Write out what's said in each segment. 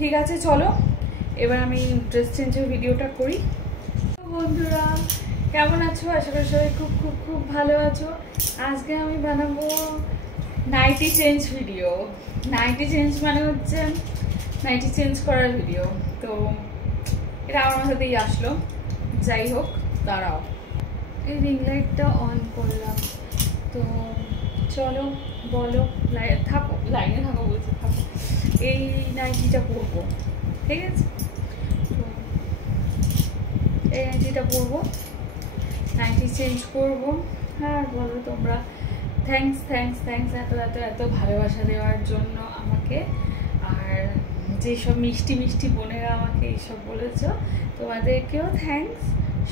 ঠিক আছে, চলো এবার আমি ড্রেস চেঞ্জের ভিডিওটা করি। বন্ধুরা কেমন আছো? আশা করি সবাই খুব খুব খুব ভালো আছো। আজকে আমি বানাবো nighty change video. Nighty change মানে হচ্ছে নাইটি চেঞ্জ করার ভিডিও। তো এটা আমার সাথেই আসলো। যাই হোক, দাঁড়াও, এই রিং লাইটটা অন করলাম। তো চলো, বলো, থাকো, লাইনে থাকো, বলছি থাকো। এই নাইটিটা পরবো, ঠিক আছে? তো এই নাইটিটা পরবো, নাইটি চেঞ্জ করবো। আর বলো তোমরা, থ্যাংকস থ্যাংকস থ্যাংকস এত এত এত ভালোবাসা দেওয়ার জন্য আমাকে। আর যেসব মিষ্টি মিষ্টি বোনেরা আমাকে এইসব বলেছো, তোমাদেরকেও থ্যাংকস।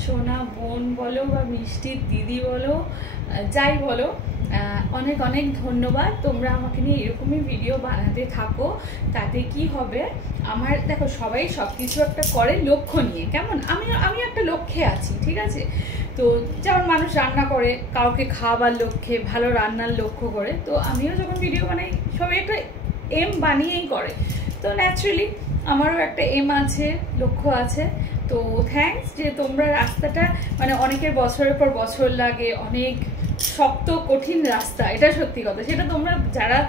সোনা বোন বলো বা মিষ্টি দিদি বলো, যাই বলো, অনেক অনেক ধন্যবাদ। তোমরা আমাকে নিয়ে এরকমই ভিডিও বানাতে থাকো। তাতে কি হবে, আমার দেখো সবাই সব কিছু একটা করে লক্ষ্য নিয়ে, কেমন? আমি একটা লক্ষ্যে আছি, ঠিক আছে? তো যেমন মানুষ রান্না করে কাউকে খাওয়াবার লক্ষ্যে, ভালো রান্নার লক্ষ্য করে, তো আমিও যখন ভিডিও বানাই সবাই একটা এম বানিয়েই করে। তো ন্যাচারালি আমারও একটা এম আছে, লক্ষ্য আছে। তো থ্যাঙ্কস যে তোমরা রাস্তাটা, মানে অনেকের বছরের পর বছর লাগে, অনেক শক্ত কঠিন রাস্তা, এটা সত্যি কথা। সেটা তোমরা যারা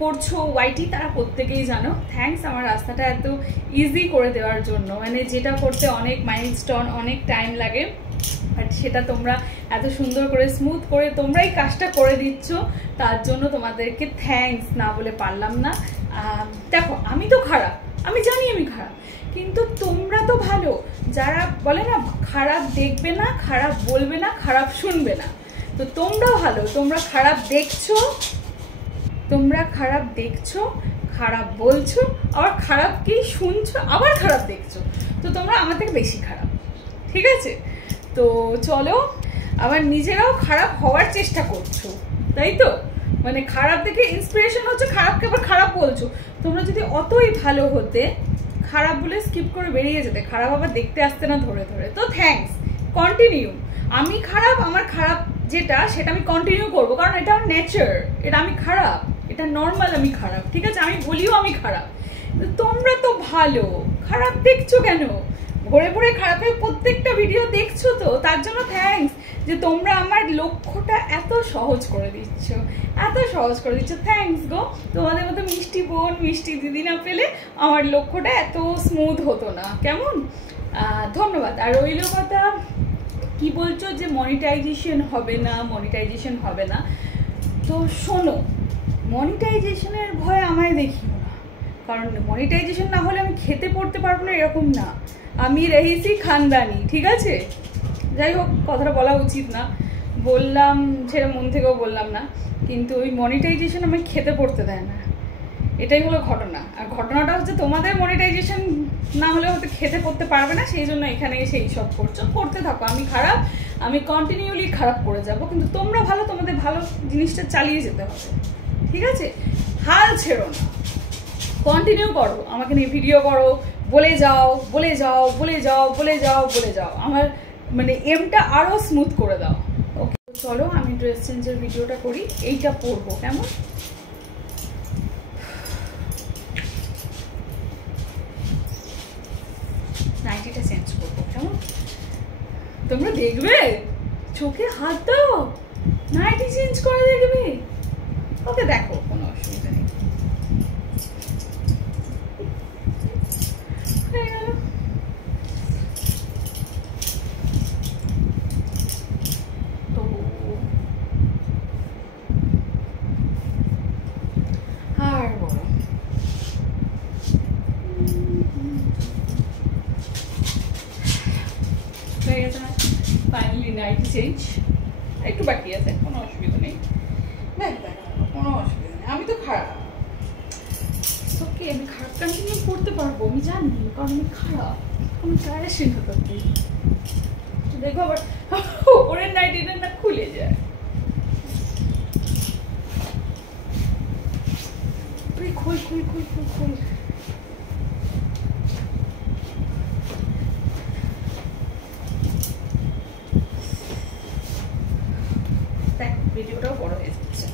করছো ওয়াইটি তারা প্রত্যেকেই জানো। থ্যাঙ্কস আমার রাস্তাটা এত ইজি করে দেওয়ার জন্য। মানে যেটা করতে অনেক মাইলস্টোন, অনেক টাইম লাগে, বাট সেটা তোমরা এত সুন্দর করে স্মুথ করে তোমরাই কাজটা করে দিচ্ছ, তার জন্য তোমাদেরকে থ্যাঙ্কস না বলে পারলাম না। দেখো আমি তো খারাপ, আমি জানি আমি খারাপ, কিন্তু তোমরা তো ভালো। যারা বলে না খারাপ দেখবে না, খারাপ বলবে না, খারাপ শুনবে না, তো তোমরাও ভালো। তোমরা খারাপ দেখছো, তোমরা খারাপ দেখছো, খারাপ বলছো, আবার খারাপকেই শুনছো, আবার খারাপ দেখছো। তো তোমরা আমার থেকে বেশি খারাপ, ঠিক আছে? তো চলো, আবার নিজেরাও খারাপ হওয়ার চেষ্টা করছো, তাই তো? মানে খারাপ দেখে ইন্সপিরেশন হচ্ছে, খারাপকে আবার খারাপ বলছো। তোমরা যদি অতই ভালো হতে, খারাপ বলে স্কিপ করে বেরিয়ে যেতে, খারাপ আবার দেখতে আসতে না ধরে ধরে। তো থ্যাঙ্কস, কন্টিনিউ। আমি খারাপ, আমার খারাপ যেটা সেটা আমি কন্টিনিউ করবো, কারণ এটা আমার নেচার। এটা আমি খারাপ, এটা নর্মাল, আমি খারাপ, ঠিক আছে? আমি বলিও আমি খারাপ। তোমরা তো ভালো, খারাপ দেখছো কেন? ভরে ভরে খারাপের প্রত্যেকটা ভিডিও দেখছো, তো তার জন্য থ্যাঙ্কস যে তোমরা আমার লক্ষ্যটা এত সহজ করে দিচ্ছ, এত সহজ করে দিচ্ছ। থ্যাঙ্কস গো। তোমাদের মতো মিষ্টি বোন, মিষ্টি দিদি না পেলে আমার লক্ষ্যটা এত স্মুথ হতো না, কেমন? ধন্যবাদ। আর রইল কথা, কি বলছো যে মনিটাইজেশন হবে না, মনিটাইজেশন হবে না। তো শোনো, মনিটাইজেশনের ভয় আমায় দেখিও না, কারণ মনিটাইজেশন না হলে আমি খেতে পড়তে পারবো না এরকম না। আমি রহিসি খানদানি, ঠিক আছে? যাই হোক, কথাটা বলা উচিত না, বললাম, সেটা মন থেকেও বললাম না, কিন্তু ওই মনিটাইজেশন আমায় খেতে পড়তে দেয় না, এটাই হলো ঘটনা। আর ঘটনাটা হচ্ছে তোমাদের মনিটাইজেশন না হলে হয়তো খেতে পড়তে পারবে না, সেই জন্য এখানে এসে এইসব করছো। করতে থাকো, আমি খারাপ, আমি কন্টিনিউলি খারাপ করে যাব, কিন্তু তোমরা ভালো, তোমাদের ভালো জিনিসটা চালিয়ে যেতে হবে, ঠিক আছে? হাল ছেড়ো না, কন্টিনিউ করো, আমাকে নিয়ে ভিডিও করো, বলে যাও বলে যাও বলে যাও বলে যাও বলে যাও, আমার মানে এমটা আরও স্মুথ করে দাও। ওকে, চলো আমি ড্রেস চেঞ্জের ভিডিওটা করি। এইটা পরবো, কেমন? নাইটিটা চেঞ্জ করবো, কেমন? তোমরা দেখবে, চোখে হাত দাও, নাইটি চেঞ্জ করে দেখবে। ওকে, দেখো, কোনো অসুবিধা নেই। তো আর বলো, হয়ে গেছে না ফাইনালি নাইটি চেঞ্জ? একটু বাকি আছে, কোনো অসুবিধা নেই। দেখ, কোনো অসুবিধা নেই, আমি তো খারাপ। ওকে, আমি খারাপ কন্টিনিউ করতে পারবো, আমি জানি, কারণ আমি খারাপ। কোনো ট্রায়ারেশন হতো কি? দেখো আবার ওপরের নাইটিটা না খুলে যায়। খোল খোল খোল খোল খোল। দেখ, ভিডিওটাও বড় হয়ে যাচ্ছে।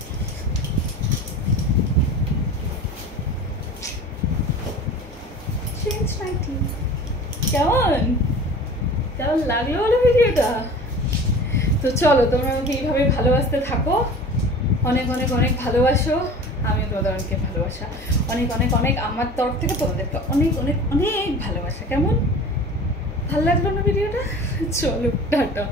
Change nighty. কেমন কেমন লাগলো বলো ভিডিওটা? তো চলো তোমরা আমাকে এইভাবে ভালোবাসতে থাকো, অনেক অনেক অনেক ভালোবাসো, আমিও তোমাদের অনেকে ভালোবাসা, অনেক অনেক অনেক আমার তরফ থেকে তোমাদেরকে অনেক অনেক অনেক ভালোবাসা। কেমন ভালো লাগলো না ভিডিওটা? চলো টাটা।